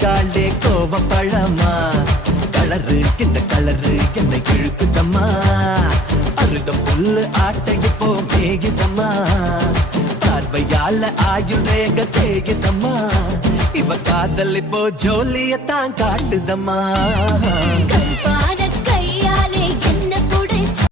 இருக்காளே கோவப்பழமா கலரு இந்த கலரு என்னை இழுக்குதம்மா அருக புல்லு ஆட்டை இப்போ மேயுதம்மா பார்வையால ஆயுள் ரேக தேயுதம்மா இவ காதல் இப்போ ஜோலியத்தான் காட்டுதம்மா கருப்பா